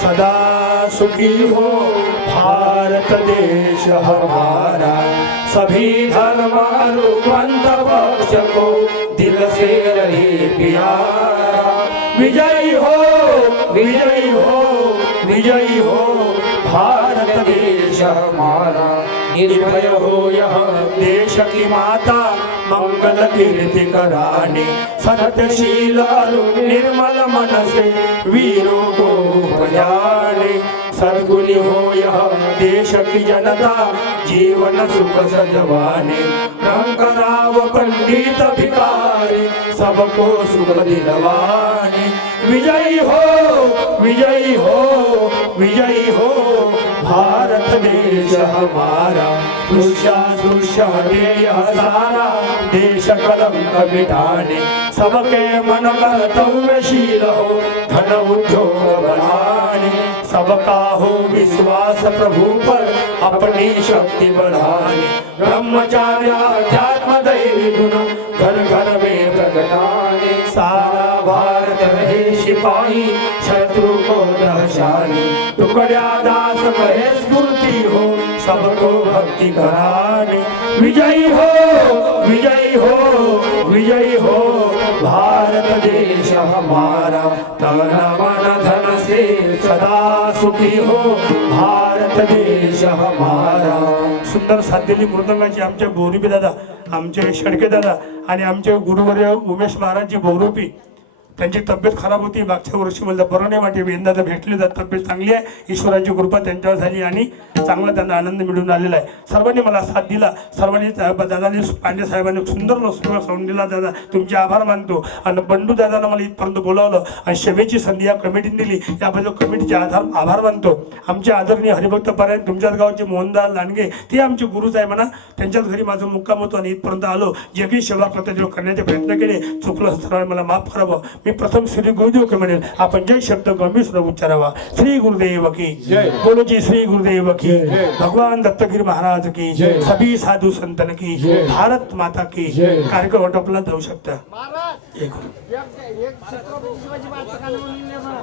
सदा सुखी हो भारत देश हमारा। सभी धर्मालु पक्ष को दिल से रहे प्यारा। विजयी हो विजयी हो विजयी हो भारत देश हमारा। निर्भय हो यह देश की माता, मंगल कीर्ति कराने। सत्यशील निर्मल मन से वीरों यह देश की जनता जीवन सुख सजवाने राव पंडित भिकारी सबको सुख दिलवाने। विजयी हो विजयी हो विजयी हो, भारत देश हमारा। दुष्य हटे यह सारा देश कलंक मिटाने। सबके मन कर्तव्यशील हो, धन उद्योग बढ़ाने सबका हो विश्वास प्रभु पर, अपनी शक्ति बढ़ाने। ब्रह्मचार्य अध्यात्म दैवी गुण घर घर में प्रगटाने सारा भारत रहे सिपाही, शत्रु को दर्शाने टुकड़ा दास कहे स्फूर्ति हो, सबको भक्ति कराने। विजयी हो विजयी हो विजयी हो, भारत देश हमारा। तन सदा सुखी हो भारत देश हमारा. सुंदर साधलेली मृदंगाची आमचे बोरुबी दादा आमचे शेडके दादा आणि आमचे गुरुवर्य उमेश महाराजची बहुरूपी त्यांची तब्येत खराब होती. मागच्या वर्षी मला बरं नाही वाटे यंदा तर भेटली तर तब्येत चांगली आहे. ईश्वराची कृपा त्यांच्यावर झाली आणि चांगला त्यांना आनंद मिळून आलेला आहे. सर्वांनी मला साथ दिला. सर्वांनी त्या- दादानी पांडे साहेबांनी सुंदर नसतो सोडून दिला. दादा तुमचे आभार मानतो. आणि बंडू दादानं मला इथपर्यंत बोलावलं आणि सेवेची संधी या कमिटीने दिली. याबद्दल कमिटीचे आधार आभार मानतो. आमचे आदरणीय हरिभक्त पर्यंत तुमच्याच गावचे मोहनदास लांडगे ते आमचे गुरुच आहे म्हणा. त्यांच्याच घरी माझं मुक्काम होतो आणि इथपर्यंत आलो. जे काही सेवा करता करण्याचे प्रयत्न केले. चुकलं सर्वांनी मला माफ करावं. मी प्रथम श्री गुरुदेव के म्हणेल आपण जय शब्द गंभीर सुद्धा उच्चारावा. श्री गुरुदेव की. बोलो जी श्री गुरुदेव की. भगवान दत्तगिरी महाराज की. सभी साधु संतन की. भारत माता की. कार्यक्रम वाटपला जाऊ शकता.